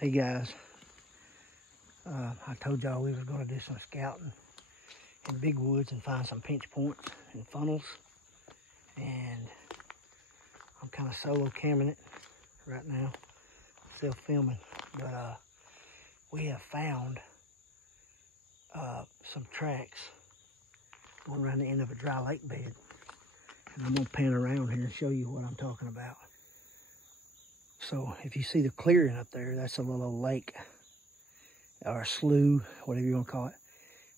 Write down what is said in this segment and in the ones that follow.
Hey guys, I told y'all we was going to do some scouting in big woods and find some pinch points and funnels, and I'm kind of solo camming it right now, still filming, but we have found some tracks going around the end of a dry lake bed, and I'm going to pan around here and show you what I'm talking about. So if you see the clearing up there, that's a little lake or a slough, whatever you want to call it.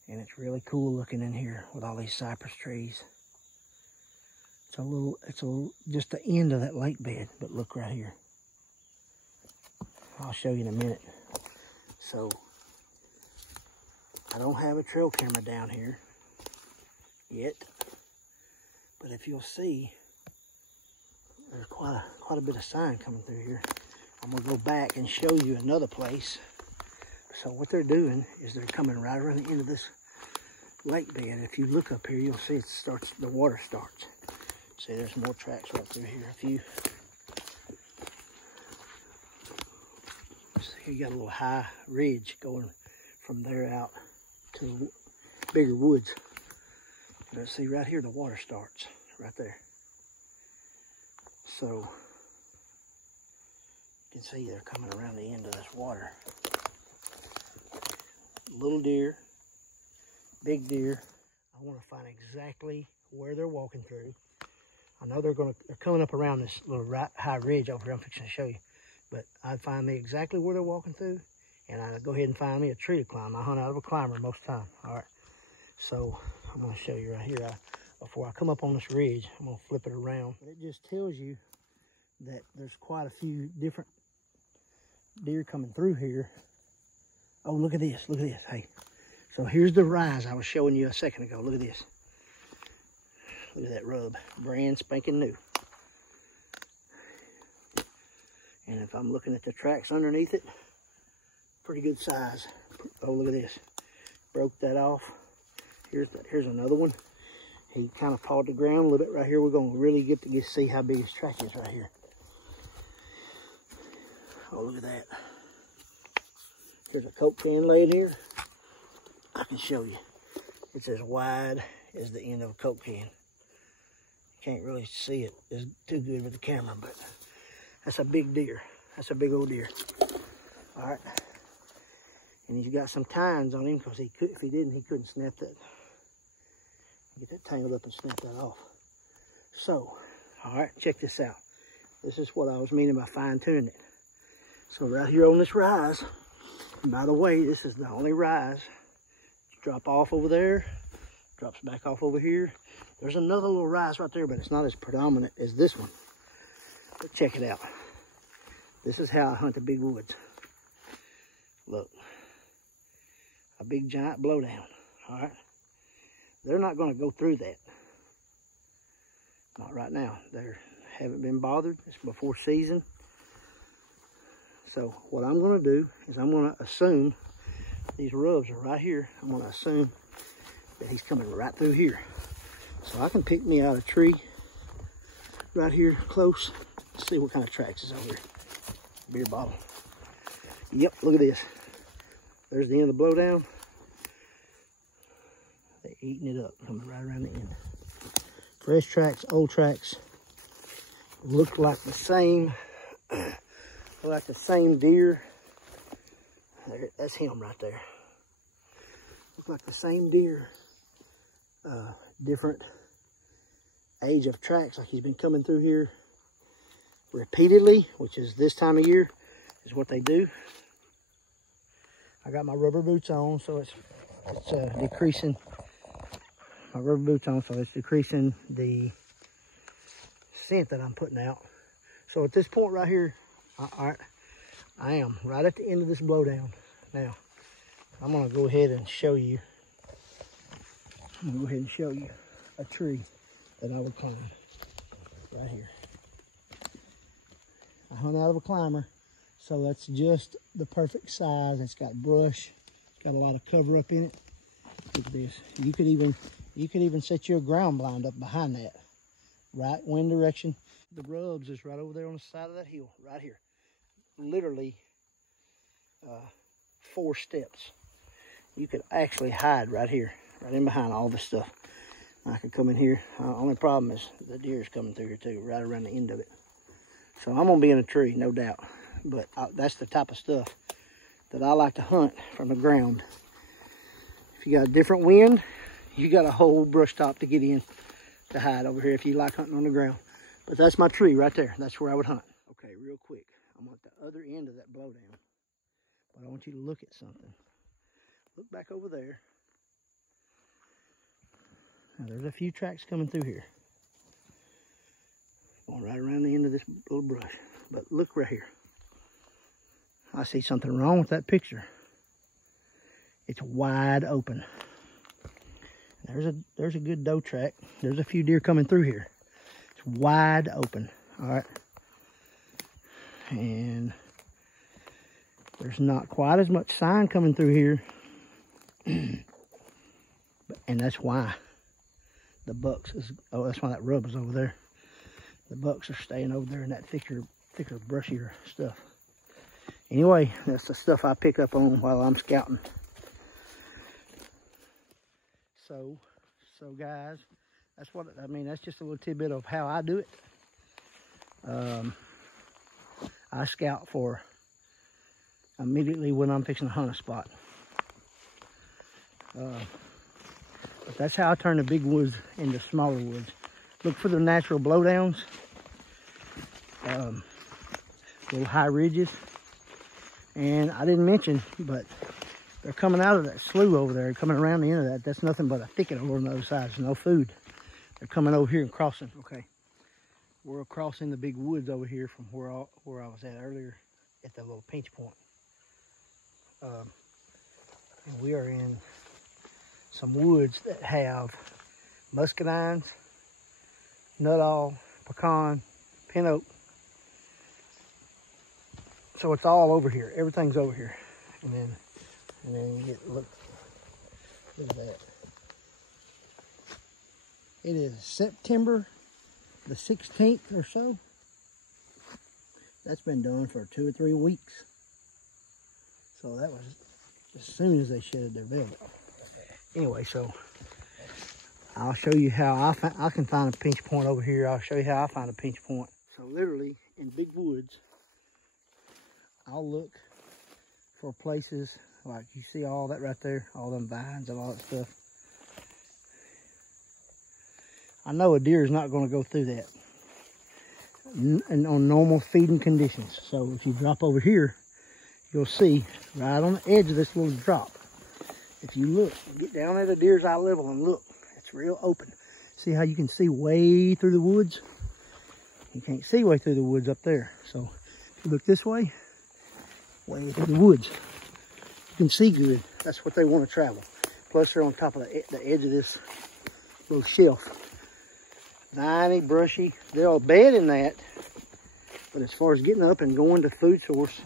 And it's really cool looking in here with all these cypress trees. It's just the end of that lake bed, but look right here. I'll show you in a minute. So I don't have a trail camera down here yet, but if you'll see, there's quite a bit of sign coming through here. I'm gonna go back and show you another place. So what they're doing is they're coming right around the end of this lake bed. If you look up here, you'll see the water starts. See, there's more tracks right through here. If you see, you got a little high ridge going from there out to bigger woods. But see right here, the water starts right there. So you can see they're coming around the end of this water. Little deer, big deer. I want to find exactly where they're walking through. I know they're coming up around this little high ridge over here I'm fixing to show you. But I'd find me exactly where they're walking through, and I'd go ahead and find me a tree to climb. I hunt out of a climber most of the time. All right. So I'm going to show you right here. Before I come up on this ridge, I'm going to flip it around. But it just tells you that there's quite a few different deer coming through here. Oh, look at this. Look at this. Hey. So here's the rise I was showing you a second ago. Look at this. Look at that rub. Brand spanking new. And if I'm looking at the tracks underneath it, pretty good size. Oh, look at this. Broke that off. Here's another one. He kind of pawed the ground a little bit right here. We're going to really get to see how big his track is right here. Oh, look at that. There's a Coke can laying here. I can show you. It's as wide as the end of a Coke can. You can't really see it. It's too good with the camera, but that's a big deer. That's a big old deer. All right. And he's got some tines on him because if he didn't, he couldn't snap that. Get that tangled up and snap that off. So, all right, check this out. This is what I was meaning by fine-tuning it. So right here on this rise, and by the way, this is the only rise. Drop off over there, drops back off over here. There's another little rise right there, but it's not as predominant as this one. But check it out. This is how I hunt the big woods. Look, a big giant blowdown, all right? They're not going to go through that. Not right now. They haven't been bothered. It's before season. So what I'm going to do is I'm going to assume these rubs are right here. I'm going to assume that he's coming right through here. So I can pick me out a tree right here close. Let's see what kind of tracks is over here. Beer bottle. Yep, look at this. There's the end of the blowdown. They're eating it up, coming right around the end. Fresh tracks, old tracks, look like the same deer. That's him right there. Look like the same deer. Different age of tracks, like he's been coming through here repeatedly, which is this time of year, is what they do. I got my rubber boots on, so it's decreasing. My rubber boots on, so it's decreasing the scent that I'm putting out. So at this point right here, I am right at the end of this blowdown. Now, I'm gonna go ahead and show you. I'm gonna go ahead and show you a tree that I would climb right here. I hunt out of a climber, so that's just the perfect size. It's got brush, it's got a lot of cover up in it. Look at this. You could even set your ground blind up behind that. Right wind direction. The rubs is right over there on the side of that hill, right here. Literally 4 steps. You could actually hide right here, right in behind all this stuff. I could come in here. Only problem is the deer's coming through here too, right around the end of it. So I'm gonna be in a tree, no doubt. But that's the type of stuff that I like to hunt from the ground. If you got a different wind, you got a whole brush top to get in to hide over here if you like hunting on the ground. But that's my tree right there. That's where I would hunt. Okay, real quick. I'm at the other end of that blowdown. But I want you to look at something. Look back over there. Now there's a few tracks coming through here. Going right around the end of this little brush. But look right here. I see something wrong with that picture. It's wide open. There's a good doe track. There's a few deer coming through here. It's wide open. All right. And there's not quite as much sign coming through here. And that's why the bucks is, oh, that's why that rub is over there. The bucks are staying over there in that thicker, brushier stuff. Anyway, that's the stuff I pick up on while I'm scouting. So guys, that's what, I mean, that's just a little tidbit of how I do it. I scout for immediately when I'm fixing to hunt a spot. But that's how I turn the big woods into smaller woods. Look for the natural blowdowns, little high ridges. And I didn't mention, but they're coming out of that slough over there, coming around the end of that. That's nothing but a thicket over on the other side. There's no food. They're coming over here and crossing. Okay, we're crossing the big woods over here from where I was at earlier at the little pinch point. And we are in some woods that have muscadines, nutall, pecan, pin oak. So it's all over here. Everything's over here. And then you get, look at that. It is September the 16th or so. That's been done for 2 or 3 weeks. So that was as soon as they shedded their velvet. Anyway, so I'll show you how I can find a pinch point over here. I'll show you how I find a pinch point. So literally in big woods, I'll look for places like you see all that right there, all them vines and all that stuff. I know a deer is not going to go through that and on normal feeding conditions. So if you drop over here, you'll see right on the edge of this little drop. If you look, get down at a deer's eye level and look, it's real open. See how you can see way through the woods? You can't see way through the woods up there. So if you look this way, way through the woods, you can see good. That's what they want to travel. Plus they're on top of the edge of this little shelf. Viney, brushy, they'll bed in that. But as far as getting up and going to food source,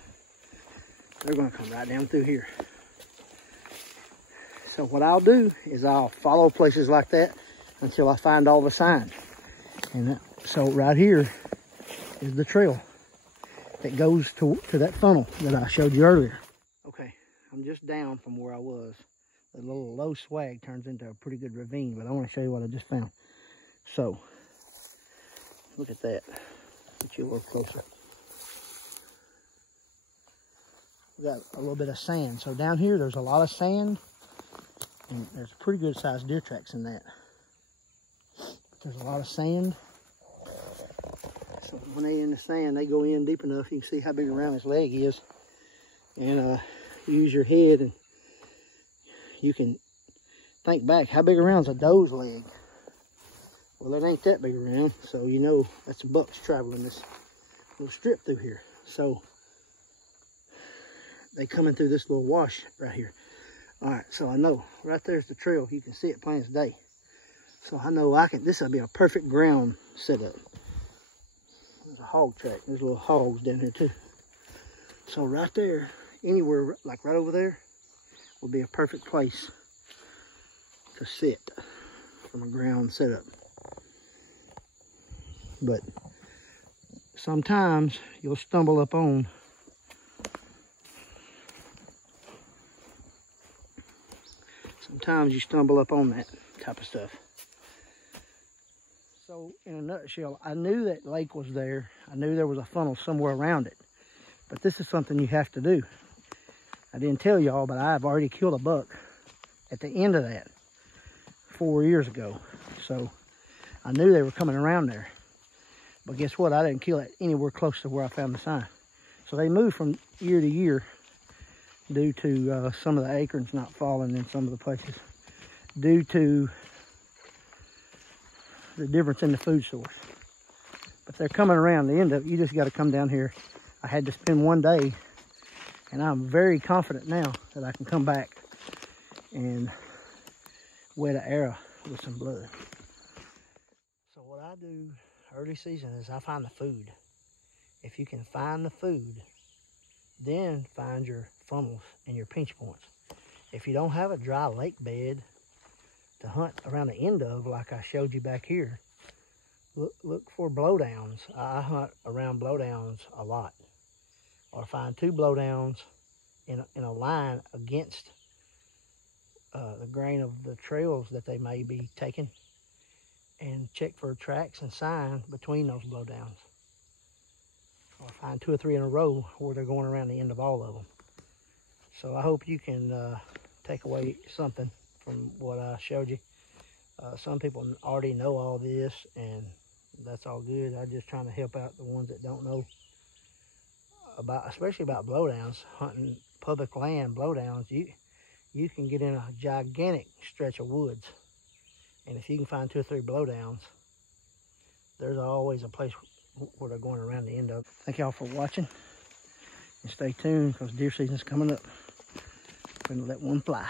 they're going to come right down through here. So what I'll do is I'll follow places like that until I find all the signs. And so right here is the trail that goes to that funnel that I showed you earlier. Okay, I'm just down from where I was. The little low swag turns into a pretty good ravine, but I want to show you what I just found. So, look at that. Get you a little closer. We got a little bit of sand. So down here, there's a lot of sand, and there's pretty good sized deer tracks in that. There's a lot of sand. So when they in the sand, they go in deep enough, you can see how big around his leg is. And use your head and you can think back, how big around is a doe's leg? Well, it ain't that big around, so you know that's a buck's traveling this little strip through here. So they coming through this little wash right here. All right, so I know right there's the trail. You can see it plain as day. So I know this will be a perfect ground setup. There's a hog track. There's little hogs down here too. So right there, anywhere like right over there, will be a perfect place to sit from a ground setup. But sometimes you'll stumble up on Sometimes you stumble up on that type of stuff. So in a nutshell, I knew that lake was there. I knew there was a funnel somewhere around it. But this is something you have to do. I didn't tell y'all, but I've already killed a buck at the end of that 4 years ago. So I knew they were coming around there. But guess what? I didn't kill it anywhere close to where I found the sign. So they move from year to year due to some of the acorns not falling in some of the places, due to the difference in the food source. But they're coming around the end of it. You just got to come down here. I had to spend 1 day, and I'm very confident now that I can come back and wet an arrow with some blood. So what I do early season is I find the food. If you can find the food, then find your funnels and your pinch points. If you don't have a dry lake bed to hunt around the end of, like I showed you back here, look for blowdowns. I hunt around blowdowns a lot. Or find 2 blowdowns in a line against the grain of the trails that they may be taking, and check for tracks and signs between those blowdowns. Or find 2 or 3 in a row where they're going around the end of all of them. So I hope you can take away something from what I showed you. Some people already know all this, and that's all good. I'm just trying to help out the ones that don't know about, especially about blowdowns. Hunting public land blowdowns, you can get in a gigantic stretch of woods, and if you can find 2 or 3 blowdowns, there's always a place where they're going around the end of. Thank y'all for watching, and stay tuned because deer season's coming up. We're gonna let one fly.